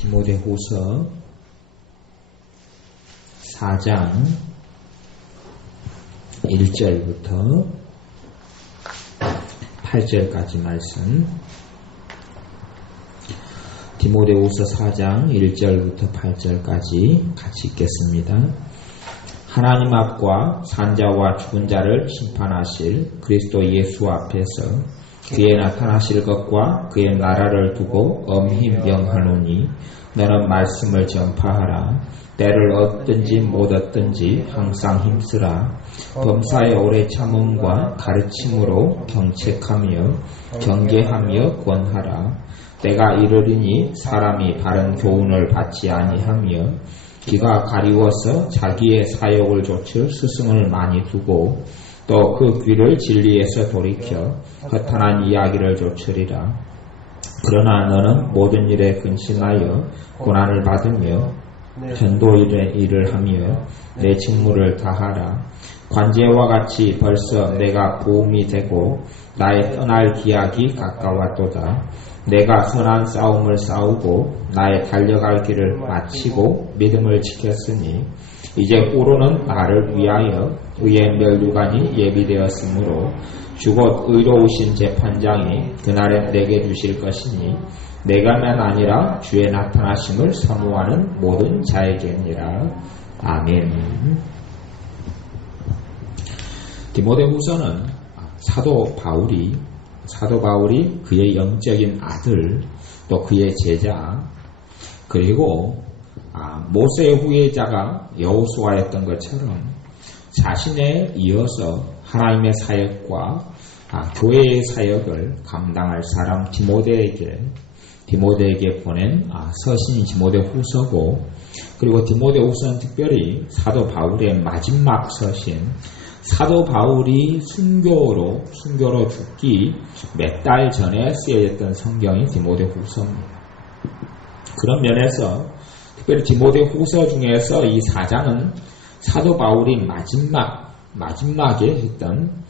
디모데후서 4장 1절부터 8절까지 말씀. 디모데후서 4장 1절부터 8절까지 같이 읽겠습니다. 하나님 앞과 산자와 죽은 자를 심판하실 그리스도 예수 앞에서 그의 나타나실 것과 그의 나라를 두고 엄히 명하노니 너는 말씀을 전파하라. 때를 얻든지 못 얻든지 항상 힘쓰라. 범사에 오래 참음과 가르침으로 경책하며 경계하며 권하라. 때가 이르리니 사람이 바른 교훈을 받지 아니하며 기가 가리워서 자기의 사욕을 좇을 스승을 많이 두고 또 그 귀를 진리에서 돌이켜 허탄한 이야기를 좇으리라. 그러나 너는 모든 일에 근신하여 고난을 받으며 전도일의 일을 하며 내 직무를 다하라. 관제와 같이 벌써 내가 보험이 되고 나의 떠날 기약이 가까웠도다. 내가 선한 싸움을 싸우고 나의 달려갈 길을 마치고 믿음을 지켰으니 이제 후로는 나를 위하여 의의 면류관이 예비되었으므로 주곧 의로우신 재판장이 그날에 내게 주실 것이니 내가만 아니라 주의 나타나심을 사모하는 모든 자에게니라. 아멘. 디모데후서는 사도 바울이 그의 영적인 아들 또 그의 제자 그리고 모세의 후예자가 여호수아였던 것처럼 자신에 이어서 하나님의 사역과 교회의 사역을 감당할 사람 디모데에게 보낸 서신이 디모데후서고, 그리고 디모데후서는 특별히 사도 바울의 마지막 서신, 사도 바울이 순교로 죽기 몇 달 전에 쓰여졌던 성경이 디모데후서입니다. 그런 면에서 특별히 디모데후서 중에서 이 4장은 사도 바울이 마지막에 했던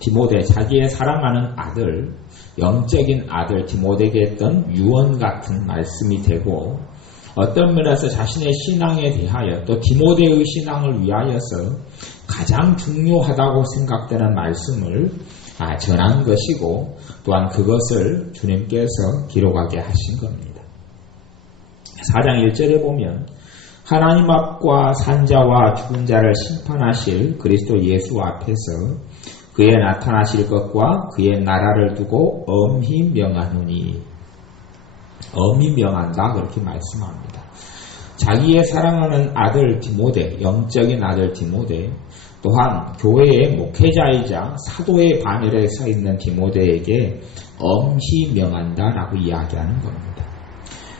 자기의 사랑하는 아들, 영적인 아들 디모데에게 했던 유언 같은 말씀이 되고, 어떤 면에서 자신의 신앙에 대하여 또 디모데의 신앙을 위하여서 가장 중요하다고 생각되는 말씀을 전한 것이고, 또한 그것을 주님께서 기록하게 하신 겁니다. 4장 1절에 보면 하나님 앞과 산자와 죽은 자를 심판하실 그리스도 예수 앞에서 그의 나타나실 것과 그의 나라를 두고 엄히 명하노니, 엄히 명한다 그렇게 말씀합니다. 자기의 사랑하는 아들 디모데, 영적인 아들 디모데, 또한 교회의 목회자이자 사도의 반열에 서 있는 디모데에게 엄히 명한다라고 이야기하는 겁니다.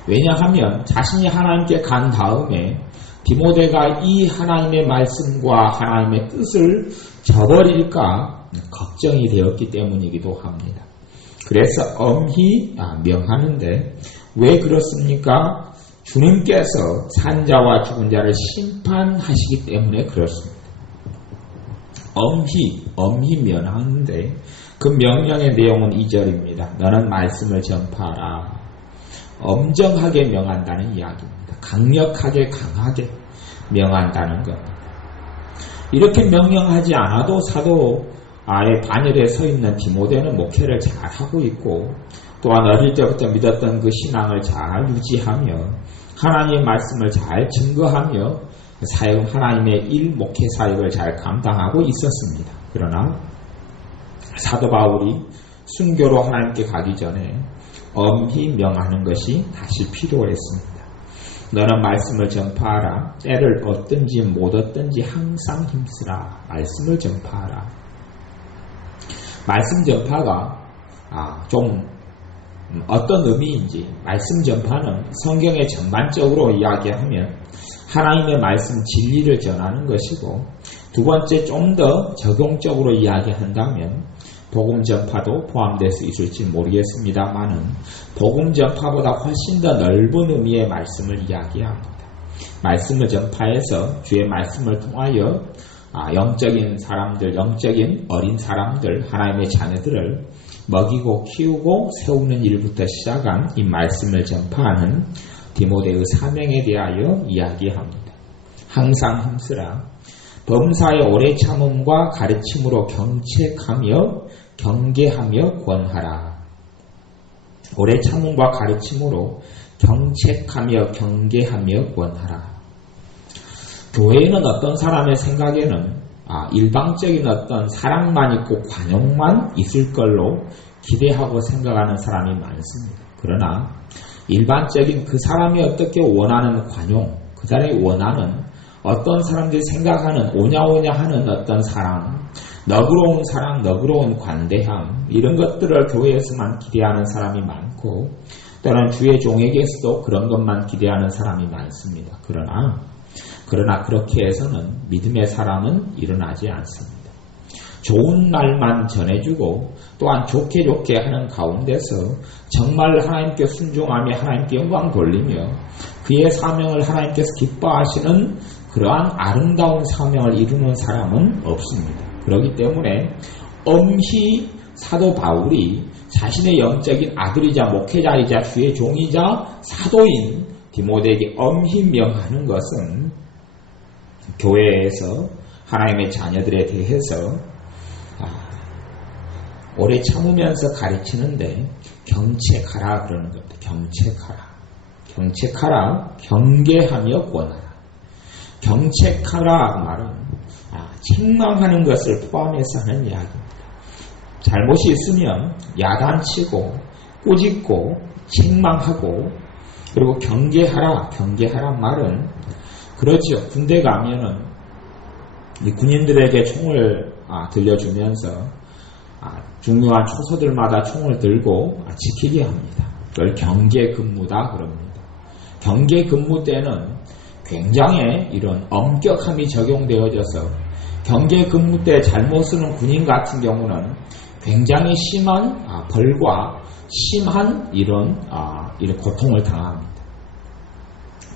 왜냐하면 자신이 하나님께 간 다음에 디모데가 이 하나님의 말씀과 하나님의 뜻을 저버릴까 걱정이 되었기 때문이기도 합니다. 그래서 엄히 명하는데 왜 그렇습니까? 주님께서 산자와 죽은 자를 심판하시기 때문에 그렇습니다. 엄히 명하는데 그 명령의 내용은 2절입니다. 너는 말씀을 전파하라. 엄정하게 명한다는 이야기입니다. 강력하게 강하게 명한다는 겁니다. 이렇게 명령하지 않아도 사도의 반열에 서 있는 디모데는 목회를 잘하고 있고, 또한 어릴 때부터 믿었던 그 신앙을 잘 유지하며 하나님의 말씀을 잘 증거하며 하나님의 목회 사역을 잘 감당하고 있었습니다. 그러나 사도 바울이 순교로 하나님께 가기 전에 엄히 명하는 것이 다시 필요했습니다. 너는 말씀을 전파하라. 때를 얻든지 못 얻든지 항상 힘쓰라. 말씀을 전파하라. 말씀 전파가 좀 어떤 의미인지, 말씀 전파는 성경에 전반적으로 이야기하면 하나님의 말씀 진리를 전하는 것이고, 두 번째 좀 더 적용적으로 이야기한다면 복음 전파도 포함될 수 있을지 모르겠습니다만은 복음 전파보다 훨씬 더 넓은 의미의 말씀을 이야기합니다. 말씀을 전파해서 주의 말씀을 통하여 영적인 사람들, 영적인 어린 사람들, 하나님의 자녀들을 먹이고 키우고 세우는 일부터 시작한 이 말씀을 전파하는 디모데의 사명에 대하여 이야기합니다. 항상 힘쓰라. 범사의 오래 참음과 가르침으로 경책하며 경계하며 권하라. 오래 참음과 가르침으로 경책하며 경계하며 권하라. 교회에는 어떤 사람의 생각에는 일방적인 어떤 사랑만 있고 관용만 있을 걸로 기대하고 생각하는 사람이 많습니다. 그러나 일반적인 그 사람이 어떻게 원하는 관용, 그 사람이 원하는 어떤 사람들이 생각하는 오냐오냐 하는 어떤 사랑, 너그러운 관대함, 이런 것들을 교회에서만 기대하는 사람이 많고 또는 주의 종에게서도 그런 것만 기대하는 사람이 많습니다. 그러나 그렇게 해서는 믿음의 사람은 일어나지 않습니다. 좋은 말만 전해주고 또한 좋게 하는 가운데서 정말 하나님께 순종하며 하나님께 영광 돌리며 그의 사명을 하나님께서 기뻐하시는 그러한 아름다운 사명을 이루는 사람은 없습니다. 그렇기 때문에 엄히 사도 바울이 자신의 영적인 아들이자 목회자이자 주의 종이자 사도인 디모데에게 엄히 명하는 것은 교회에서 하나님의 자녀들에 대해서 오래 참으면서 가르치는데 경책하라 그러는 겁니다. 경책하라, 경계하며 권하라. 경책하라 그 말은 책망하는 것을 포함해서 하는 이야기입니다. 잘못이 있으면 야단치고 꾸짖고 책망하고 그리고 경계하라 말은 그렇죠. 군대 가면은 이 군인들에게 총을 들려주면서 중요한 초소들마다 총을 들고 지키게 합니다. 그걸 경계 근무다 그럽니다. 경계 근무 때는 굉장히 이런 엄격함이 적용되어져서 경계 근무 때 잘못 쓰는 군인 같은 경우는 굉장히 심한 벌과 심한 이런 고통을 당합니다.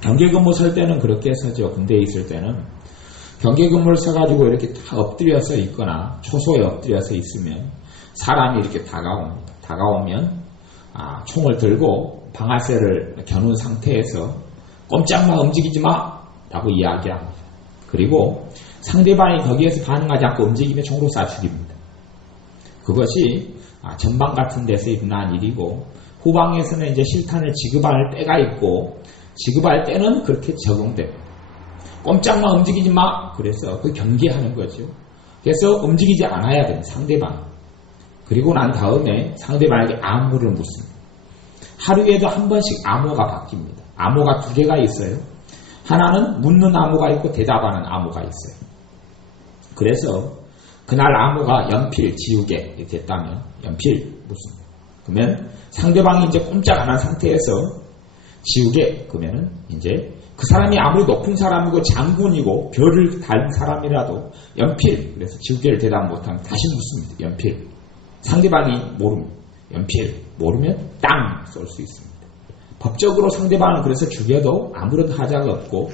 경계 근무 설 때는 그렇게 서죠. 군대에 있을 때는 경계 근무를 써가지고 이렇게 다 엎드려서 있거나 초소에 엎드려서 있으면 사람이 이렇게 다가오면 총을 들고 방아쇠를 겨눈 상태에서 꼼짝마 움직이지 마! 라고 이야기합니다. 그리고 상대방이 거기에서 반응하지 않고 움직이면 총으로 쏴 죽입니다. 그것이 전방 같은 데서 일어난 일이고 후방에서는 이제 실탄을 지급할 때가 있고 지급할 때는 그렇게 적용됩니다. 꼼짝마 움직이지 마! 그래서 그 경계하는 거죠. 그래서 움직이지 않아야 됩니다. 상대방. 그리고 난 다음에 상대방에게 암호를 묻습니다. 하루에도 한 번씩 암호가 바뀝니다. 암호가 두 개가 있어요. 하나는 묻는 암호가 있고 대답하는 암호가 있어요. 그래서 그날 암호가 연필, 지우개 됐다면 연필 묻습니다. 그러면 상대방이 이제 꼼짝 안 한 상태에서 지우개 그러면은 이제 그 사람이 아무리 높은 사람이고 장군이고 별을 달 사람이라도 연필 그래서 지우개를 대답 못하면 다시 묻습니다. 연필. 상대방이 모릅니다. 연필 모르면 땅 쏠 수 있습니다. 법적으로 상대방을 그래서 죽여도 아무런 하자가 없고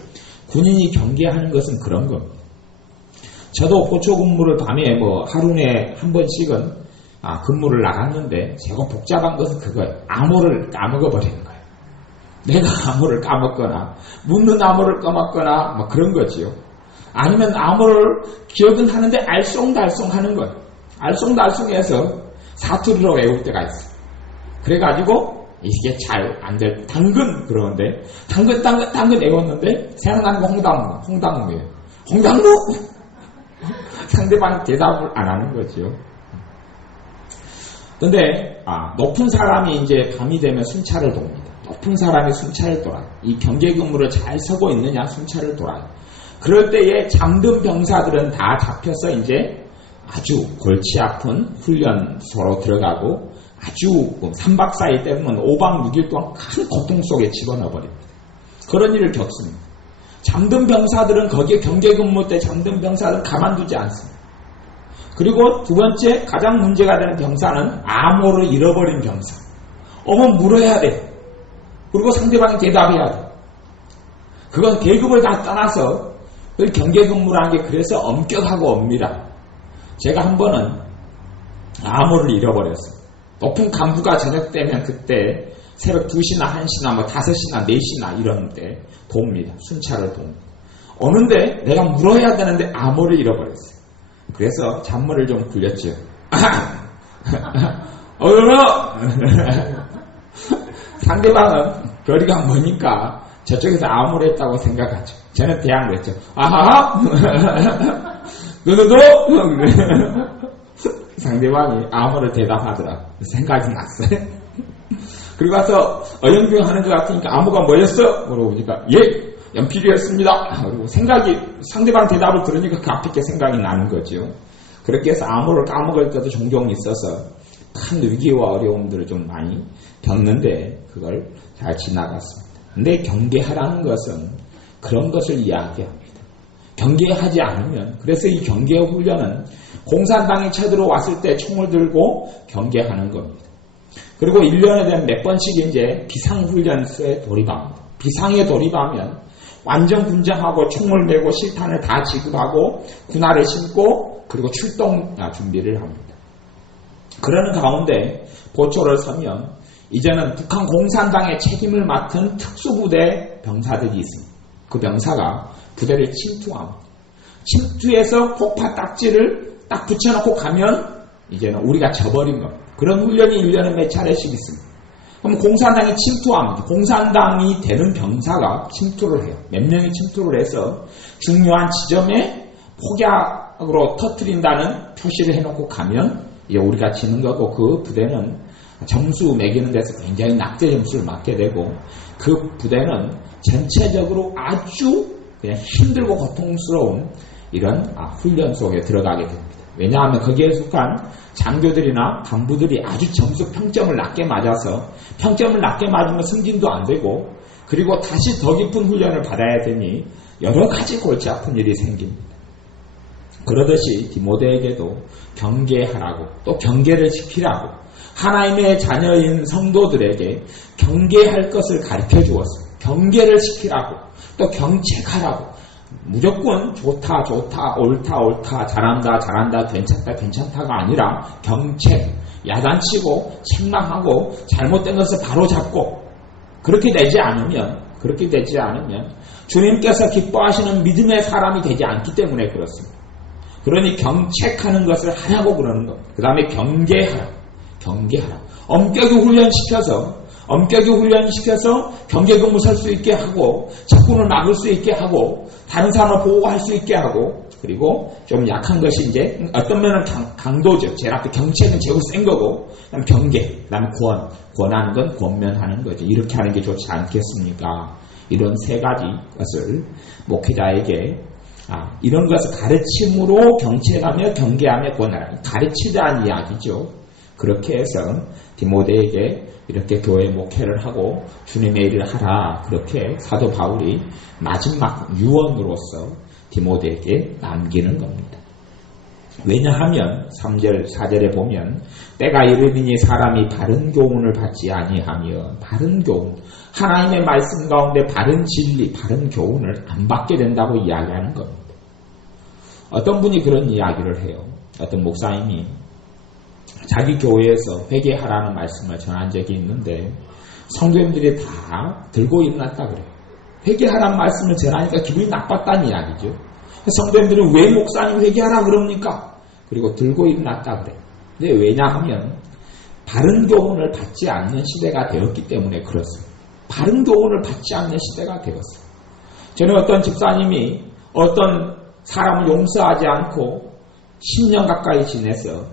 군인이 경계하는 것은 그런 겁니다. 저도 호초 근무를 밤에 하루에 한 번씩은 근무를 나갔는데 제가 복잡한 것은 그거예요. 암호를 까먹어버리는 거예요. 내가 암호를 까먹거나 묻는 암호를 까먹거나 그런 거지요. 아니면 암호를 기억은 하는데 알쏭달쏭 하는 거예요. 알쏭달쏭해서 사투리로 외울 때가 있어요. 그래가지고 이게 잘 안 돼. 당근 그러는데 당근 외웠는데 생각나는 거 홍당무예요. 홍당무? 상대방이 대답을 안 하는 거죠. 근데 높은 사람이 이제 밤이 되면 순찰을 돕니다. 높은 사람이 순찰을 돌아요. 이 경계 근무를 잘 서고 있느냐 순찰을 돌아요. 그럴 때에 잠든 병사들은 다 잡혀서 이제 아주 골치 아픈 훈련소로 들어가고 아주 3박 4일 때면 5박 6일 동안 큰 고통 속에 집어넣어버립니다. 그런 일을 겪습니다. 잠든 병사들은 거기에 경계 근무 때 잠든 병사들은 가만두지 않습니다. 그리고 두 번째 가장 문제가 되는 병사는 암호를 잃어버린 병사. 오면 물어야 돼. 그리고 상대방이 대답해야 돼. 그건 계급을 다 떠나서 경계 근무라는 게 그래서 엄격하고 엄밀합니다. 제가 한 번은 암호를 잃어버렸어요. 높은 간부가 저녁 때면 그때 새벽 2시나 1시나 뭐 5시나 4시나 이런 때 돕니다. 순찰을 돕니다. 오는데 내가 물어야 되는데 암호를 잃어버렸어요. 그래서 잔머리를 좀 굴렸죠. 상대방은 거리가 머니까 저쪽에서 암호를 했다고 생각하죠. 저는 대항을 했죠. 아하! 너도? 상대방이 암호를 대답하더라. 생각이 났어요. 그리고 와서 어영부영 하는 것 같으니까 암호가 뭐였어? 물어보니까 예! 연필이었습니다. 그리고 상대방 대답을 들으니까 그 앞에 게 생각이 나는 거죠. 그렇게 해서 암호를 까먹을 때도 종종 있어서 큰 위기와 어려움들을 좀 많이 겪는데 그걸 잘 지나갔습니다. 근데 경계하라는 것은 그런 것을 이야기합니다. 경계하지 않으면, 그래서 이 경계 훈련은 공산당이 쳐들어왔을 때 총을 들고 경계하는 겁니다. 그리고 1년에 대한 몇 번씩 이제 비상훈련소에 돌입합니다. 비상에 돌입하면 완전 군장하고 총을 메고 실탄을 다 지급하고 군화를 신고 그리고 출동 준비를 합니다. 그러는 가운데 보초를 서면 이제는 북한 공산당의 책임을 맡은 특수부대 병사들이 있습니다. 그 병사가 부대를 침투합니다. 침투해서 폭파 딱지를 딱 붙여놓고 가면 이제는 우리가 져버린 겁니다. 그런 훈련이 1년에 몇 차례씩 있습니다. 그럼 공산당이 침투합니다. 공산당이 되는 병사가 침투를 해요. 몇 명이 침투를 해서 중요한 지점에 폭약으로 터뜨린다는 표시를 해놓고 가면 이제 우리가 지는 거고 그 부대는 점수 매기는 데서 굉장히 낙제 점수를 맞게 되고 그 부대는 전체적으로 아주 그냥 힘들고 고통스러운 이런 훈련 속에 들어가게 됩니다. 왜냐하면 거기에 속한 장교들이나 간부들이 아주 점수 평점을 낮게 맞아서 평점을 낮게 맞으면 승진도 안 되고 그리고 다시 더 깊은 훈련을 받아야 되니 여러 가지 골치 아픈 일이 생깁니다. 그러듯이 디모데에게도 경계하라고 또 경계를 지키라고 하나님의 자녀인 성도들에게 경계할 것을 가르쳐 주었어요. 경계를 지키라고 또 경책하라고 무조건 좋다 옳다 잘한다 괜찮다가 아니라 경책 야단치고 책망하고 잘못된 것을 바로잡고 그렇게 되지 않으면 주님께서 기뻐하시는 믿음의 사람이 되지 않기 때문에 그렇습니다. 그러니 경책하는 것을 하라고 그러는 겁니다. 그 다음에 경계하라. 엄격히 훈련시켜서 경계근무 설 수 있게 하고 적군을 막을 수 있게 하고 다른 사람을 보호할 수 있게 하고 그리고 좀 약한 것이 이제 어떤 면은 강도죠. 제일 앞에 경책은 제일 센 거고 그다음 경계, 그다음 권하는 건 권면하는 거죠. 이렇게 하는 게 좋지 않겠습니까? 이런 세 가지 것을 목회자에게 이런 것을 가르침으로 경책하며 경계하며 권하라. 가르치자는 이야기죠. 그렇게 해서 디모데에게 이렇게 교회 목회를 하고 주님의 일을 하라. 그렇게 사도 바울이 마지막 유언으로서 디모데에게 남기는 겁니다. 왜냐하면 3절 4절에 보면 때가 이르리니 사람이 바른 교훈을 받지 아니하면 바른 교훈 하나님의 말씀 가운데 바른 진리 바른 교훈을 안 받게 된다고 이야기하는 겁니다. 어떤 분이 그런 이야기를 해요. 어떤 목사님이 자기 교회에서 회개하라는 말씀을 전한 적이 있는데 성도님들이 다 들고 일어났다 그래요. 회개하라는 말씀을 전하니까 기분이 나빴다는 이야기죠. 성도님들이 왜 목사님 회개하라 그럽니까? 그리고 들고 일어났다 그래요. 근데 왜냐하면 바른 교훈을 받지 않는 시대가 되었기 때문에 그렇습니다. 바른 교훈을 받지 않는 시대가 되었어요. 저는 어떤 집사님이 어떤 사람을 용서하지 않고 10년 가까이 지내서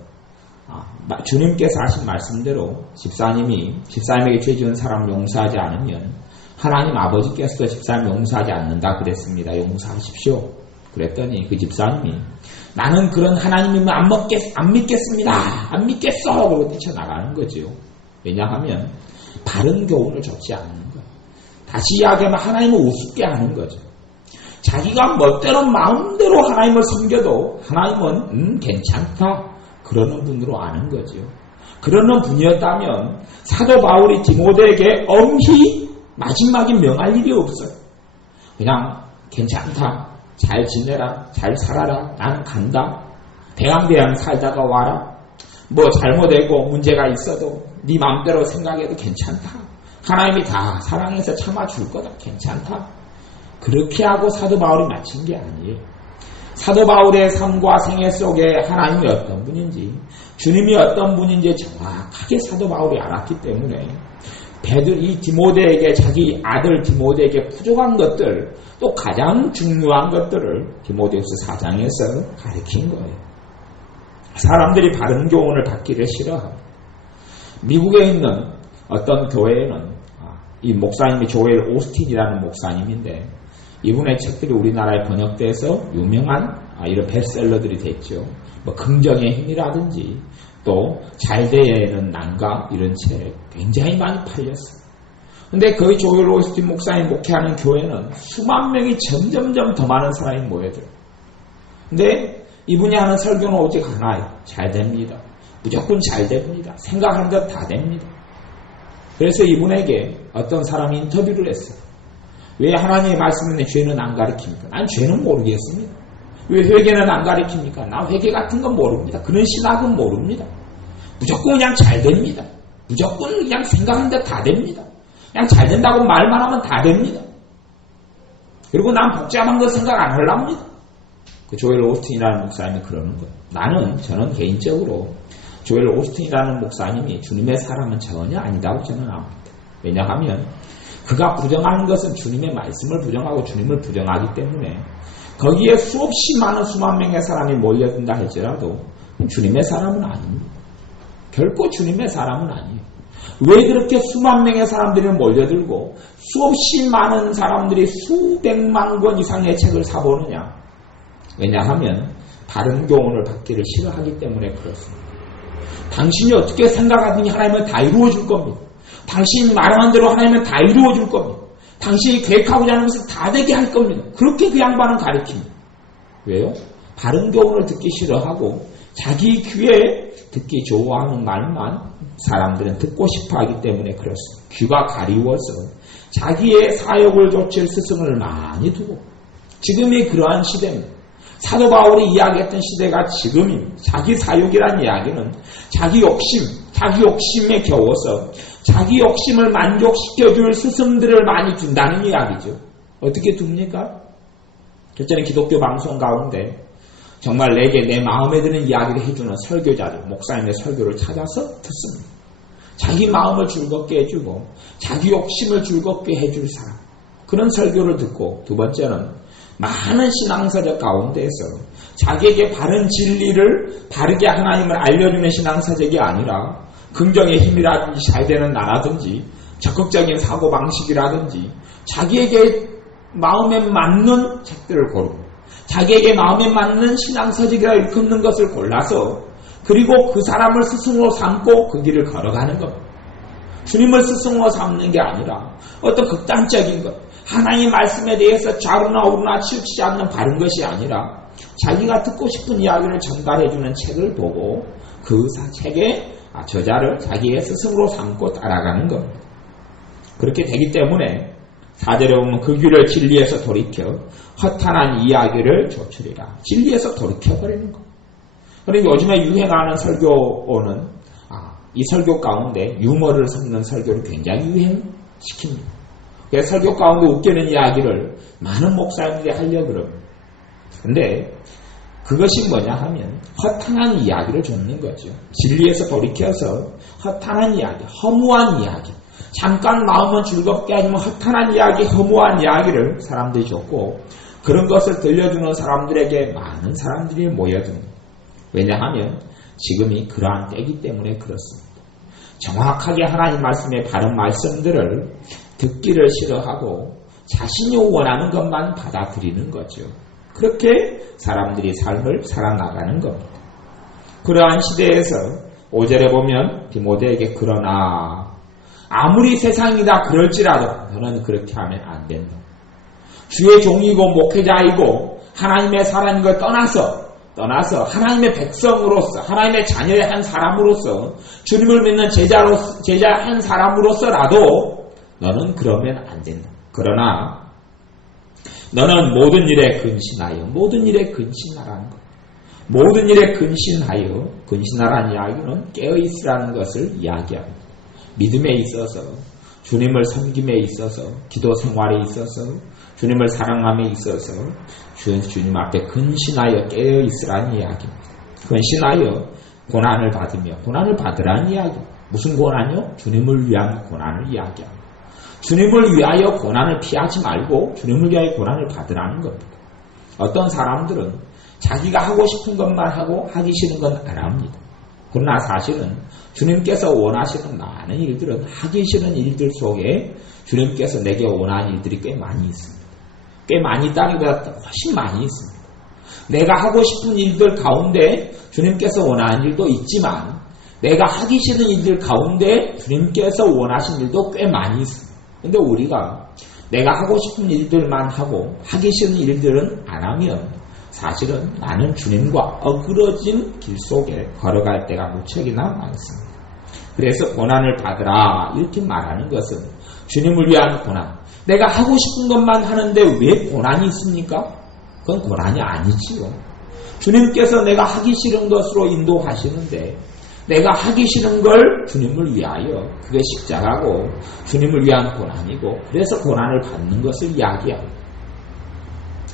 주님께서 하신 말씀대로 집사님에게 죄 지은 사람을 용서하지 않으면 하나님 아버지께서도 집사님 용서하지 않는다 그랬습니다. 용서하십시오. 그랬더니 그 집사님이 나는 그런 하나님이면 안 믿겠습니다. 안 믿겠어. 그러고 뛰쳐나가는 거죠. 왜냐하면 바른 교훈을 줬지 않는 거예요. 다시 이야기하면 하나님을 우습게 하는 거죠. 자기가 멋대로 마음대로 하나님을 섬겨도 하나님은 괜찮다. 그러는 분으로 아는 거죠. 그러는 분이었다면 사도 바울이 디모데에게 엄히 마지막에 명할 일이 없어요. 그냥 괜찮다. 잘 지내라. 잘 살아라. 나는 간다. 대강대강 살다가 와라. 뭐 잘못되고 문제가 있어도 네 마음대로 생각해도 괜찮다. 하나님이 다 사랑해서 참아줄 거다. 괜찮다. 그렇게 하고 사도 바울이 마친 게 아니에요. 사도 바울의 삶과 생애 속에 하나님이 어떤 분인지, 주님이 어떤 분인지 정확하게 사도 바울이 알았기 때문에 이 디모데에게, 자기 아들 디모데에게 부족한 것들, 또 가장 중요한 것들을 디모데후서 4장에서 가르친 거예요. 사람들이 바른 교훈을 받기를 싫어하고, 미국에 있는 어떤 교회에는 이 목사님이 조엘 오스틴이라는 목사님인데, 이분의 책들이 우리나라에 번역돼서 유명한 이런 베스트셀러들이 됐죠. 뭐 긍정의 힘이라든지 또 잘되는 난가 이런 책 굉장히 많이 팔렸어요. 근데 그 조엘 오스틴 목사님 목회하는 교회는 수만 명이 점점점 더 많은 사람이 모여들어요. 근데 이분이 하는 설교는 오직 하나예요. 잘 됩니다. 무조건 잘 됩니다. 생각하는 것 다 됩니다. 그래서 이분에게 어떤 사람이 인터뷰를 했어요. 왜 하나님의 말씀에 죄는 안 가르칩니까? 난 죄는 모르겠습니다. 왜 회개는 안 가르칩니까? 나 회개 같은 건 모릅니다. 그런 신학은 모릅니다. 무조건 그냥 잘 됩니다. 무조건 그냥 생각하는 데 다 됩니다. 그냥 잘 된다고 말만 하면 다 됩니다. 그리고 난 복잡한 거 생각 안 하랍니다. 그 조엘 오스틴이라는 목사님이 그러는 거예요. 저는 개인적으로 조엘 오스틴이라는 목사님이 주님의 사람은 전혀 아니다고 저는 압니다. 왜냐하면 그가 부정하는 것은 주님의 말씀을 부정하고 주님을 부정하기 때문에 거기에 수없이 많은 수만 명의 사람이 몰려든다 할지라도 주님의 사람은 아닙니다. 결코 주님의 사람은 아니에요. 왜 그렇게 수만 명의 사람들이 몰려들고 수없이 많은 사람들이 수백만 권 이상의 책을 사보느냐? 왜냐하면 바른 교훈을 받기를 싫어하기 때문에 그렇습니다. 당신이 어떻게 생각하든지 하나님은 다 이루어줄 겁니다. 당신이 말하는 대로 하나님은 다 이루어줄 겁니다. 당신이 계획하고자 하는 것을 다 되게 할 겁니다. 그렇게 그 양반은 가르칩니다. 왜요? 바른 교훈을 듣기 싫어하고 자기 귀에 듣기 좋아하는 말만 사람들은 듣고 싶어하기 때문에 그렇습니다. 귀가 가리워서 자기의 사역을 좇을 스승을 많이 두고, 지금이 그러한 시대입니다. 사도 바울이 이야기했던 시대가 지금입니다. 자기 사역이란 이야기는 자기 욕심에 겨워서 자기 욕심을 만족시켜줄 스승들을 많이 둔다는 이야기죠. 어떻게 둡니까? 저는 기독교 방송 가운데 정말 내게 내 마음에 드는 이야기를 해주는 설교자들, 목사님의 설교를 찾아서 듣습니다. 자기 마음을 즐겁게 해주고 자기 욕심을 즐겁게 해줄 사람, 그런 설교를 듣고, 두 번째는 많은 신앙서적 가운데에서 자기에게 바른 진리를 바르게 하나님을 알려주는 신앙서적이 아니라 긍정의 힘이라든지 잘되는 나라든지 적극적인 사고방식이라든지 자기에게 마음에 맞는 책들을 고르고 자기에게 마음에 맞는 신앙서적이라 일컫는 것을 골라서, 그리고 그 사람을 스승으로 삼고 그 길을 걸어가는 것. 주님을 스승으로 삼는 게 아니라 어떤 극단적인 것, 하나님의 말씀에 대해서 좌우나 우르나 치우치지 않는 바른 것이 아니라 자기가 듣고 싶은 이야기를 전달해주는 책을 보고 그 책의 저자를 자기의 스승으로 삼고 따라가는 것. 그렇게 되기 때문에 4절에 보면 그 귀를 진리에서 돌이켜 허탄한 이야기를 조추리라. 진리에서 돌이켜버리는 것. 그러니까 요즘에 유행하는 설교는 이 설교 가운데 유머를 섞는 설교를 굉장히 유행시킵니다. 그래서 설교 가운데 웃기는 이야기를 많은 목사님들이 하려고 그럽니다. 근데 그것이 뭐냐 하면 허탄한 이야기를 줬는 거죠. 진리에서 돌이켜서 허탄한 이야기, 허무한 이야기, 잠깐 마음은 즐겁게 하지만 허탄한 이야기, 허무한 이야기를 사람들이 줬고, 그런 것을 들려주는 사람들에게 많은 사람들이 모여듭니다. 왜냐하면 지금이 그러한 때이기 때문에 그렇습니다. 정확하게 하나님 말씀의 바른 말씀들을 듣기를 싫어하고 자신이 원하는 것만 받아들이는 거죠. 그렇게 사람들이 삶을 살아나가는 겁니다. 그러한 시대에서 5절에 보면 디모데에게 그러나 아무리 세상이 다 그럴지라도 너는 그렇게 하면 안 된다. 주의 종이고 목회자이고 하나님의 사람인 걸 떠나서 하나님의 백성으로서, 하나님의 자녀의 한 사람으로서, 주님을 믿는 제자 한 사람으로서라도 너는 그러면 안 된다. 그러나 너는 모든 일에 근신하라는 것. 모든 일에 근신하라는 이야기는 깨어있으라는 것을 이야기합니다. 믿음에 있어서 주님을 섬김에 있어서, 기도 생활에 있어서, 주님을 사랑함에 있어서 주님 앞에 근신하여 깨어 있으라는 이야기입니다. 근신하여 고난을 받으며, 고난을 받으라는 이야기. 무슨 고난이요? 주님을 위한 고난을 이야기합니다. 주님을 위하여 고난을 피하지 말고 주님을 위하여 고난을 받으라는 겁니다. 어떤 사람들은 자기가 하고 싶은 것만 하고 하기 싫은 건 안 합니다. 그러나 사실은 주님께서 원하시는 많은 일들은 하기 싫은 일들 속에 주님께서 내게 원하는 일들이 꽤 많이 있습니다. 꽤 많이 있다기보다 훨씬 많이 있습니다. 내가 하고 싶은 일들 가운데 주님께서 원하는 일도 있지만 내가 하기 싫은 일들 가운데 주님께서 원하신 일도 꽤 많이 있습니다. 근데 우리가 내가 하고 싶은 일들만 하고 하기 싫은 일들은 안 하면 사실은 나는 주님과 어그러진 길 속에 걸어갈 때가 무척이나 많습니다. 그래서 고난을 받으라 이렇게 말하는 것은 주님을 위한 고난. 내가 하고 싶은 것만 하는데 왜 고난이 있습니까? 그건 고난이 아니지요. 주님께서 내가 하기 싫은 것으로 인도하시는데 내가 하기 싫은 걸 주님을 위하여 그게 십자가고 주님을 위한 고난이고 그래서 고난을 받는 것을 이야기합니다.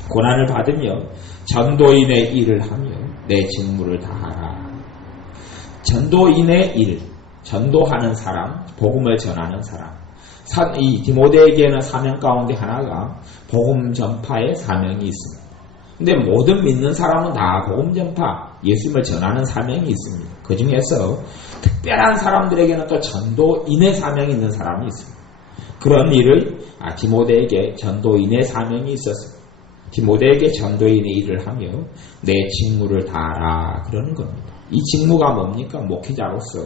고난을 받으며 전도인의 일을 하며 내 직무를 다하라. 전도인의 일, 전도하는 사람, 복음을 전하는 사람. 이 디모데에게는 사명 가운데 하나가 복음 전파의 사명이 있습니다. 근데 모든 믿는 사람은 다 복음 전파, 예수님을 전하는 사명이 있습니다. 그 중에서 특별한 사람들에게는 또 전도인의 사명이 있는 사람이 있습니다. 그런 일을 디모데에게 전도인의 사명이 있었습니다. 디모데에게 전도인의 일을 하며 내 직무를 다하라 그러는 겁니다. 이 직무가 뭡니까? 목회자로서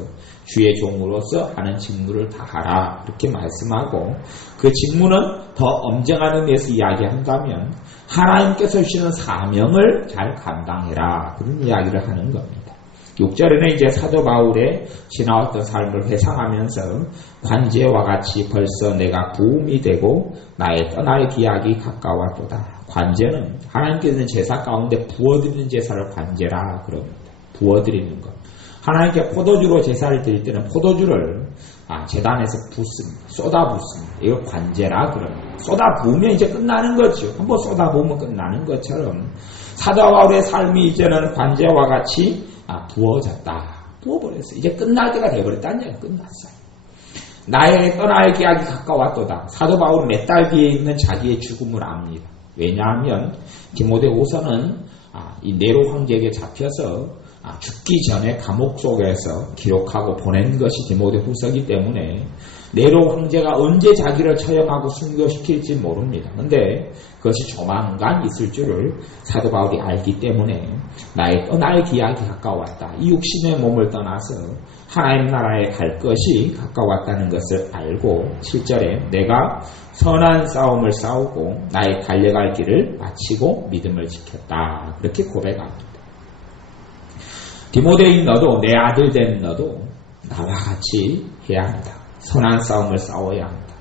주의 종으로서 하는 직무를 다하라 이렇게 말씀하고 그 직무는 더 엄정한 의미에서 이야기한다면 하나님께서 주시는 사명을 잘 감당해라 그런 이야기를 하는 겁니다. 6절에는 이제 사도 바울의 지나왔던 삶을 회상하면서 관제와 같이 벌써 내가 부음이 되고 나의 떠날 기약이 가까웠도다. 관제는 하나님께서는 제사 가운데 부어드리는 제사를 관제라 그럽니다. 부어드리는 것. 하나님께 포도주로 제사를 드릴 때는 포도주를 제단에서 붓습니다. 쏟아붓습니다. 이거 관제라 그럽니다. 쏟아부으면 이제 끝나는 거죠. 한번 쏟아부으면 끝나는 것처럼 사도 바울의 삶이 이제는 관제와 같이 부어졌다. 부어버렸어요. 이제 끝날 때가 되어버렸다는 얘기가 끝났어요. 나의 떠날 기약이 가까웠도다. 사도 바울은 몇 달 뒤에 있는 자기의 죽음을 압니다. 왜냐하면 디모데후서는 이 네로 황제에게 잡혀서 죽기 전에 감옥 속에서 기록하고 보낸 것이 디모데후서이기 때문에 네로 황제가 언제 자기를 처형하고 순교시킬지 모릅니다. 그런데 그것이 조만간 있을 줄을 사도 바울이 알기 때문에 나의 떠날 기약이 가까웠다. 이 육신의 몸을 떠나서 하나님 나라에 갈 것이 가까웠다는 것을 알고 7절에 내가 선한 싸움을 싸우고 나의 달려갈 길을 마치고 믿음을 지켰다. 그렇게 고백합니다. 디모데인 너도 내 아들 된 너도 나와 같이 해야 한다. 선한 싸움을 싸워야 한다.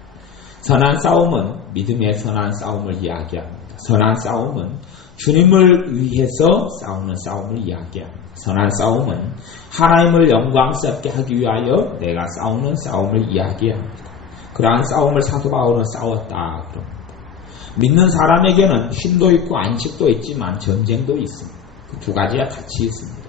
선한 싸움은 믿음의 선한 싸움을 이야기합니다. 선한 싸움은 주님을 위해서 싸우는 싸움을 이야기합니다. 선한 싸움은 하나님을 영광스럽게 하기 위하여 내가 싸우는 싸움을 이야기합니다. 그러한 싸움을 사도 바울은 싸웠다 그럽니다. 믿는 사람에게는 쉼도 있고 안식도 있지만 전쟁도 있습니다. 그 두 가지가 같이 있습니다.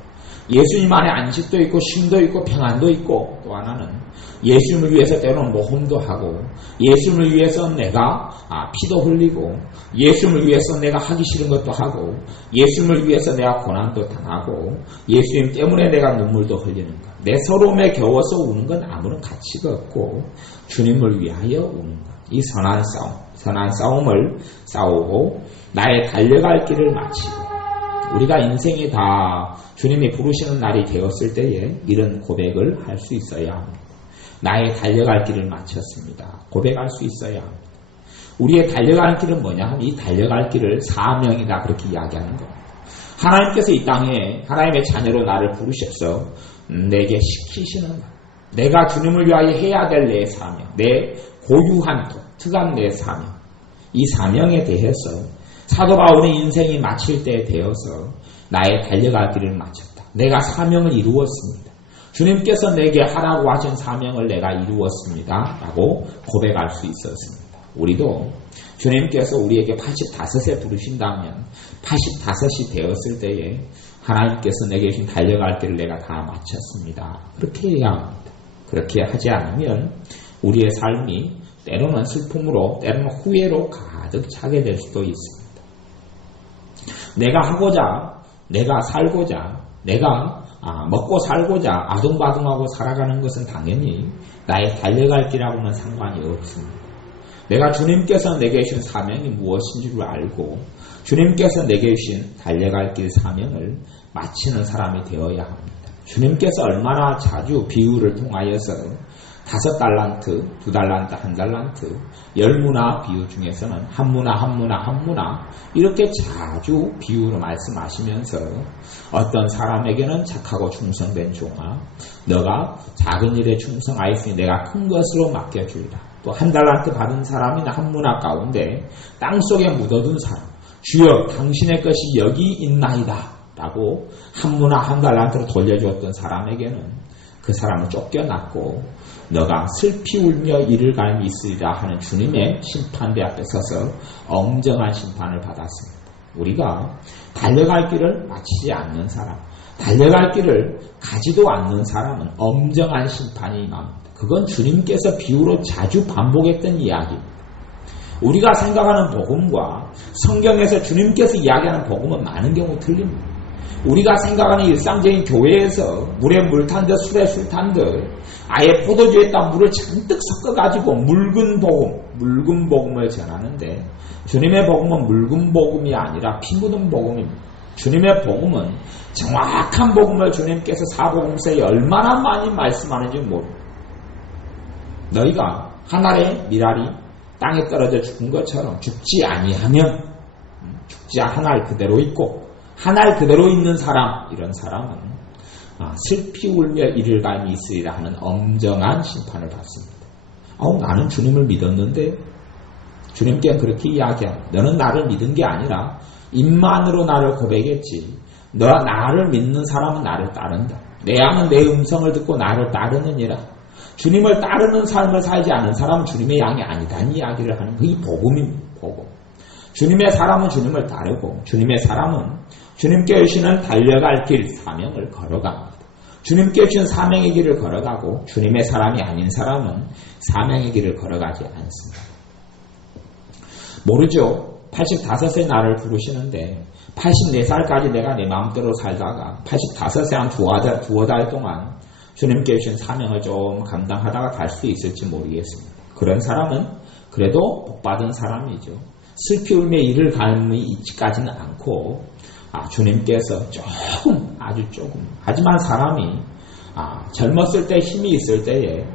예수님 안에 안식도 있고 쉼도 있고 평안도 있고 또 하나는 예수님을 위해서 때로는 모험도 하고 예수님을 위해서 내가 피도 흘리고 예수님을 위해서 내가 하기 싫은 것도 하고 예수님을 위해서 내가 고난도 당하고 예수님 때문에 내가 눈물도 흘리는 것. 내 서러움에 겨워서 우는 건 아무런 가치가 없고 주님을 위하여 우는 것. 이 선한 싸움을 싸우고 나의 달려갈 길을 마치고 우리가 인생이 다 주님이 부르시는 날이 되었을 때에 이런 고백을 할 수 있어야 합니다. 나의 달려갈 길을 마쳤습니다. 고백할 수 있어야 합니다. 우리의 달려갈 길은 뭐냐 하면 이 달려갈 길을 사명이다 그렇게 이야기하는 겁니다. 하나님께서 이 땅에 하나님의 자녀로 나를 부르셔서 내게 시키시는 말. 내가 주님을 위하여 해야 될 내 사명, 내 고유한 독특한 내 사명. 이 사명에 대해서 사도 바울의 인생이 마칠 때에 되어서 나의 달려갈 길을 마쳤다. 내가 사명을 이루었습니다. 주님께서 내게 하라고 하신 사명을 내가 이루었습니다. 라고 고백할 수 있었습니다. 우리도 주님께서 우리에게 85세 부르신다면 85이 되었을 때에 하나님께서 내게 주신 달려갈 길을 내가 다 마쳤습니다. 그렇게 해야 합니다. 그렇게 하지 않으면 우리의 삶이 때로는 슬픔으로 때로는 후회로 가득 차게 될 수도 있습니다. 내가 하고자, 내가 살고자, 내가 먹고 살고자 아둥바둥하고 살아가는 것은 당연히 나의 달려갈 길하고는 상관이 없습니다. 내가 주님께서 내게 주신 사명이 무엇인 줄 알고 주님께서 내게 주신 달려갈 길 사명을 마치는 사람이 되어야 합니다. 주님께서 얼마나 자주 비유를 통하여서 5달란트, 2달란트, 1달란트, 10문화 비유 중에서는 한문화 이렇게 자주 비유로 말씀하시면서 어떤 사람에게는 착하고 충성된 종아, 너가 작은 일에 충성하였으니 내가 큰 것으로 맡겨주리라. 또 1달란트 받은 사람이나 한문화 가운데 땅속에 묻어둔 사람, 주여 당신의 것이 여기 있나이다 라고 한문화 1달란트로 돌려주었던 사람에게는 그 사람을 쫓겨났고 너가 슬피 울며 이를 갈미 있으리라 하는 주님의 심판대 앞에 서서 엄정한 심판을 받았습니다. 우리가 달려갈 길을 마치지 않는 사람, 달려갈 길을 가지도 않는 사람은 엄정한 심판이 임합니다. 그건 주님께서 비유로 자주 반복했던 이야기입니다. 우리가 생각하는 복음과 성경에서 주님께서 이야기하는 복음은 많은 경우 틀립니다. 우리가 생각하는 일상적인 교회에서 물에 물 탄 듯 술에 술 탄 듯 아예 포도주에다 물을 잔뜩 섞어가지고 묽은 복음을 전하는데 주님의 복음은 묽은 복음이 아니라 피 묻은 복음입니다. 주님의 복음은 정확한 복음을 주님께서 사복음서에 얼마나 많이 말씀하는지 모릅니다. 너희가 한 알의 밀알이 땅에 떨어져 죽은 것처럼 죽지 아니하면 죽지 한 알 그대로 있고 한 알 그대로 있는 사람, 이런 사람은 슬피 울며 이를 갈미 있으리라 하는 엄정한 심판을 받습니다. 나는 주님을 믿었는데 주님께 그렇게 이야기합니다. 너는 나를 믿은 게 아니라 입만으로 나를 고백했지. 너가 나를 믿는 사람은 나를 따른다. 내 양은 내 음성을 듣고 나를 따르느니라. 주님을 따르는 삶을 살지 않은 사람은 주님의 양이 아니다는 이야기를 하는 그게 복음입니다. 복음. 주님의 사람은 주님을 따르고 주님의 사람은 주님께 주시는 달려갈 길 사명을 걸어갑니다. 주님께 주신 사명의 길을 걸어가고 주님의 사람이 아닌 사람은 사명의 길을 걸어가지 않습니다. 모르죠. 85세 나를 부르시는데 84살까지 내가 내 마음대로 살다가 85세 한 두어 달 동안 주님께 주신 사명을 좀 감당하다가 갈 수 있을지 모르겠습니다. 그런 사람은 그래도 복받은 사람이죠. 슬피 울며 이를 갈미 있지까지는 않고 주님께서 아주 조금 하지만 사람이 젊었을 때 힘이 있을 때에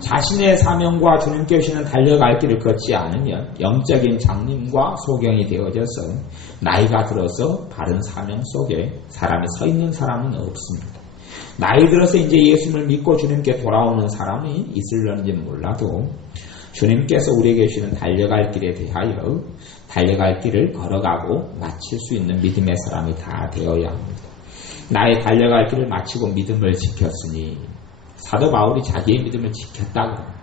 자신의 사명과 주님께 주시는 달려갈 길을 걷지 않으면 영적인 장님과 소경이 되어져서 나이가 들어서 바른 사명 속에 사람이 서 있는 사람은 없습니다. 나이 들어서 이제 예수님을 믿고 주님께 돌아오는 사람이 있을런지 몰라도 주님께서 우리에게 주시는 달려갈 길에 대하여 달려갈 길을 걸어가고 마칠 수 있는 믿음의 사람이 다 되어야 합니다. 나의 달려갈 길을 마치고 믿음을 지켰으니 사도 바울이 자기의 믿음을 지켰다고 합니다.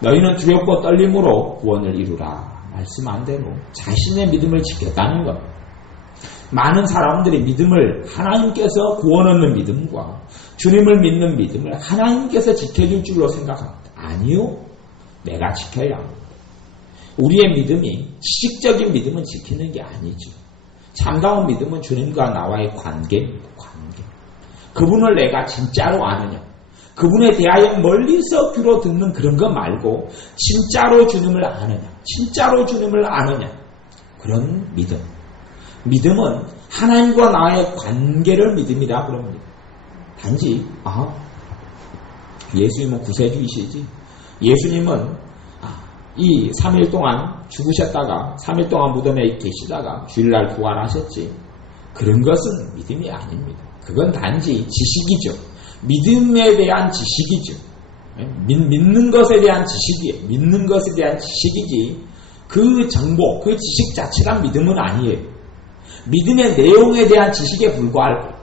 너희는 두렵고 떨림으로 구원을 이루라. 말씀한 대로 자신의 믿음을 지켰다는 것. 많은 사람들이 믿음을 하나님께서 구원 얻는 믿음과 주님을 믿는 믿음을 하나님께서 지켜줄 줄로 생각합니다. 아니요. 내가 지켜야 합니다. 우리의 믿음이 지식적인 믿음은 지키는 게 아니죠. 참다운 믿음은 주님과 나와의 관계입니다. 관계. 그분을 내가 진짜로 아느냐. 그분에 대하여 멀리서 귀로 듣는 그런 것 말고 진짜로 주님을 아느냐. 진짜로 주님을 아느냐. 그런 믿음. 믿음은 하나님과 나의 관계를 믿음이라 그럽니다. 단지 예수님은 구세주이시지. 예수님은 이 3일 동안 죽으셨다가 3일 동안 무덤에 계시다가 주일날 부활하셨지. 그런 것은 믿음이 아닙니다. 그건 단지 지식이죠. 믿음에 대한 지식이죠. 믿는 것에 대한 지식이에요. 믿는 것에 대한 지식이지 그 정보, 그 지식 자체가 믿음은 아니에요. 믿음의 내용에 대한 지식에 불과할 거예요.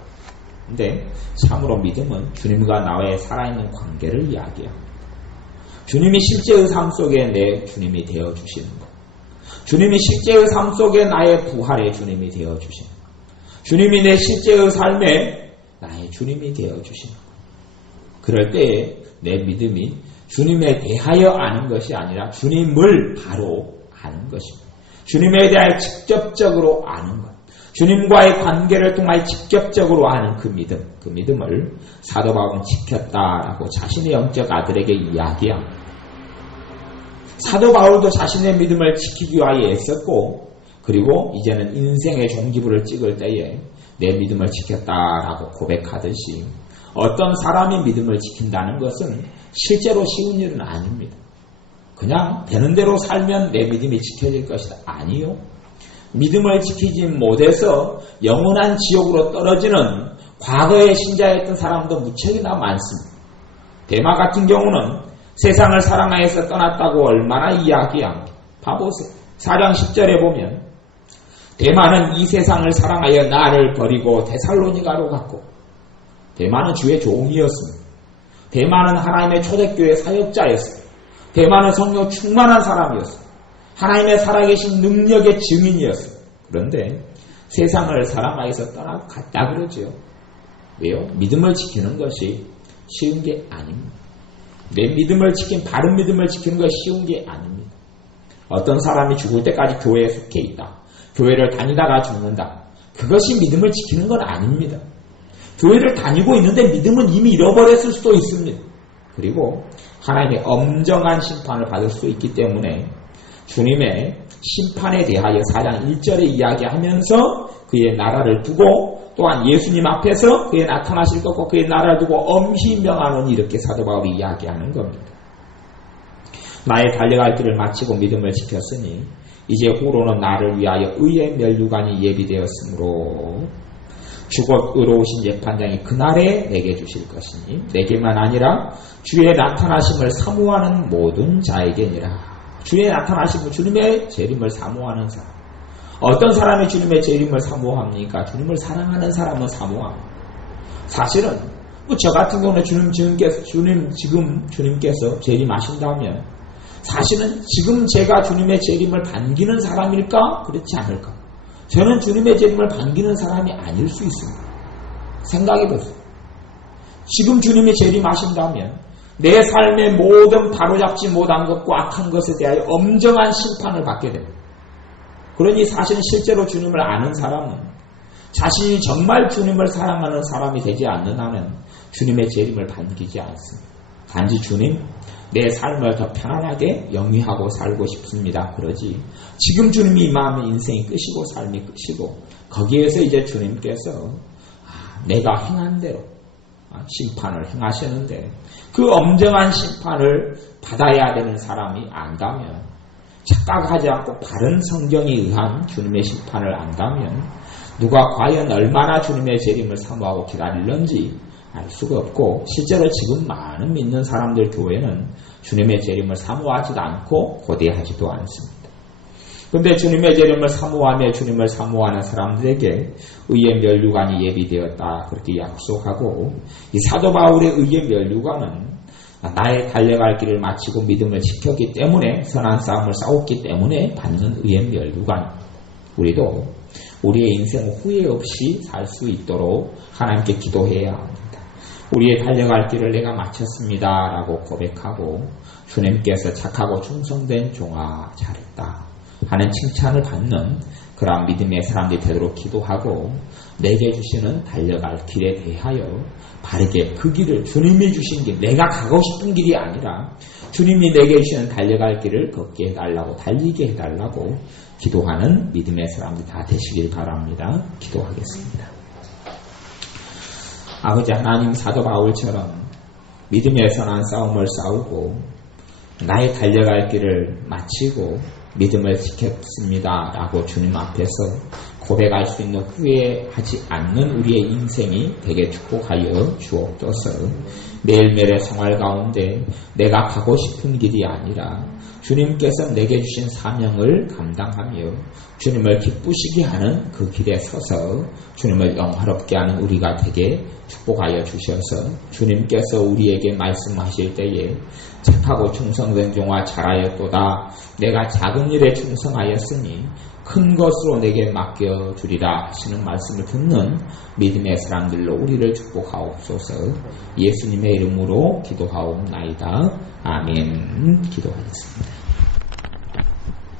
근데 참으로 믿음은 주님과 나와의 살아있는 관계를 이야기합니다. 주님이 실제의 삶 속에 내 주님이 되어주시는 것. 주님이 실제의 삶 속에 나의 부활의 주님이 되어주시는 것. 주님이 내 실제의 삶에 나의 주님이 되어주시는 것. 그럴 때에 내 믿음이 주님에 대하여 아는 것이 아니라 주님을 바로 아는 것입니다. 주님에 대하여 직접적으로 아는 것. 주님과의 관계를 통해 직접적으로 아는 그 믿음을 사도 바울은 지켰다라고 자신의 영적 아들에게 이야기합니다. 사도 바울도 자신의 믿음을 지키기 위하여 애썼고, 그리고 이제는 인생의 종지부를 찍을 때에 내 믿음을 지켰다라고 고백하듯이 어떤 사람이 믿음을 지킨다는 것은 실제로 쉬운 일은 아닙니다. 그냥 되는 대로 살면 내 믿음이 지켜질 것이다. 아니요. 믿음을 지키지 못해서 영원한 지옥으로 떨어지는 과거의 신자였던 사람도 무척이나 많습니다. 데마 같은 경우는 세상을 사랑하여서 떠났다고 얼마나 이야기합니다. 봐보세요. 4장 10절에 보면 데마는 이 세상을 사랑하여 나를 버리고 데살로니가로 갔고, 데마는 주의 종이었습니다. 데마는 하나님의 초대교회 사역자였습니다. 데마는 성령 충만한 사람이었습니다. 하나님의 살아계신 능력의 증인이었습니다. 그런데 세상을 사랑하여서 떠나갔다 그러죠. 왜요? 믿음을 지키는 것이 쉬운 게 아닙니다. 내 믿음을 바른 믿음을 지키는 것이 쉬운 게 아닙니다. 어떤 사람이 죽을 때까지 교회에 속해 있다. 교회를 다니다가 죽는다. 그것이 믿음을 지키는 건 아닙니다. 교회를 다니고 있는데 믿음은 이미 잃어버렸을 수도 있습니다. 그리고 하나님의 엄정한 심판을 받을 수 있기 때문에 주님의 심판에 대하여 4장 1절에 이야기하면서 그의 나라를 두고, 또한 예수님 앞에서 그의 나타나실 것과 그의 나라를 두고 엄히 명하노니, 이렇게 사도 바울이 이야기하는 겁니다. 나의 달려갈 길을 마치고 믿음을 지켰으니 이제 후로는 나를 위하여 의의 면류관이 예비되었으므로 주곧 의로우신 재판장이 그날에 내게 주실 것이니 내게만 아니라 주의 나타나심을 사모하는 모든 자에게니라. 주의 나타나심은 주님의 재림을 사모하는 사람. 어떤 사람이 주님의 재림을 사모합니까? 주님을 사랑하는 사람은 사모합니다. 사실은 저 같은 경우는 주님께서 재림하신다면 사실은 지금 제가 주님의 재림을 반기는 사람일까? 그렇지 않을까? 저는 주님의 재림을 반기는 사람이 아닐 수 있습니다. 생각해보세요. 지금 주님이 재림하신다면 내 삶의 모든 바로잡지 못한 것과 악한 것에 대하여 엄정한 심판을 받게 됩니다. 그러니 사실은 실제로 주님을 아는 사람은 자신이 정말 주님을 사랑하는 사람이 되지 않는 한은 주님의 재림을 반기지 않습니다. 단지 주님, 내 삶을 더 편안하게 영위하고 살고 싶습니다. 그러지 지금 주님이 임하면 인생이 끝이고 삶이 끝이고, 거기에서 이제 주님께서 내가 행한 대로 심판을 행하시는데 그 엄정한 심판을 받아야 되는 사람이 안다면, 착각하지 않고 바른 성경에 의한 주님의 심판을 안다면 누가 과연 얼마나 주님의 재림을 사모하고 기다리는지 알 수가 없고, 실제로 지금 많은 믿는 사람들 교회는 주님의 재림을 사모하지도 않고 고대하지도 않습니다. 그런데 주님의 재림을 사모하며 주님을 사모하는 사람들에게 의의 면류관이 예비되었다, 그렇게 약속하고, 이 사도 바울의 의의 면류관은 나의 달려갈 길을 마치고 믿음을 지켰기 때문에, 선한 싸움을 싸웠기 때문에 받는 의의 면류관. 우리도 우리의 인생 후회 없이 살 수 있도록 하나님께 기도해야 합니다. 우리의 달려갈 길을 내가 마쳤습니다 라고 고백하고 주님께서 착하고 충성된 종아 잘했다 하는 칭찬을 받는 그러한 믿음의 사람들이 되도록 기도하고, 내게 주시는 달려갈 길에 대하여 바르게 그 길을, 주님이 주신 길, 내가 가고 싶은 길이 아니라 주님이 내게 주시는 달려갈 길을 걷게 해달라고, 달리게 해달라고 기도하는 믿음의 사람들이 다 되시길 바랍니다. 기도하겠습니다. 아버지 하나님, 사도 바울처럼 믿음의 선한 싸움을 싸우고 나의 달려갈 길을 마치고 믿음을 지켰습니다 라고 주님 앞에서 고백할 수 있는 후회하지 않는 우리의 인생이 되게 축복하여 주옵소서. 매일매일의 생활 가운데 내가 가고 싶은 길이 아니라 주님께서 내게 주신 사명을 감당하며 주님을 기쁘시게 하는 그 길에 서서 주님을 영화롭게 하는 우리가 되게 축복하여 주셔서 주님께서 우리에게 말씀하실 때에 착하고 충성된 종아 잘하였도다. 내가 작은 일에 충성하였으니 큰 것으로 내게 맡겨주리라 하시는 말씀을 듣는 믿음의 사람들로 우리를 축복하옵소서. 예수님의 이름으로 기도하옵나이다. 아멘. 기도하겠습니다.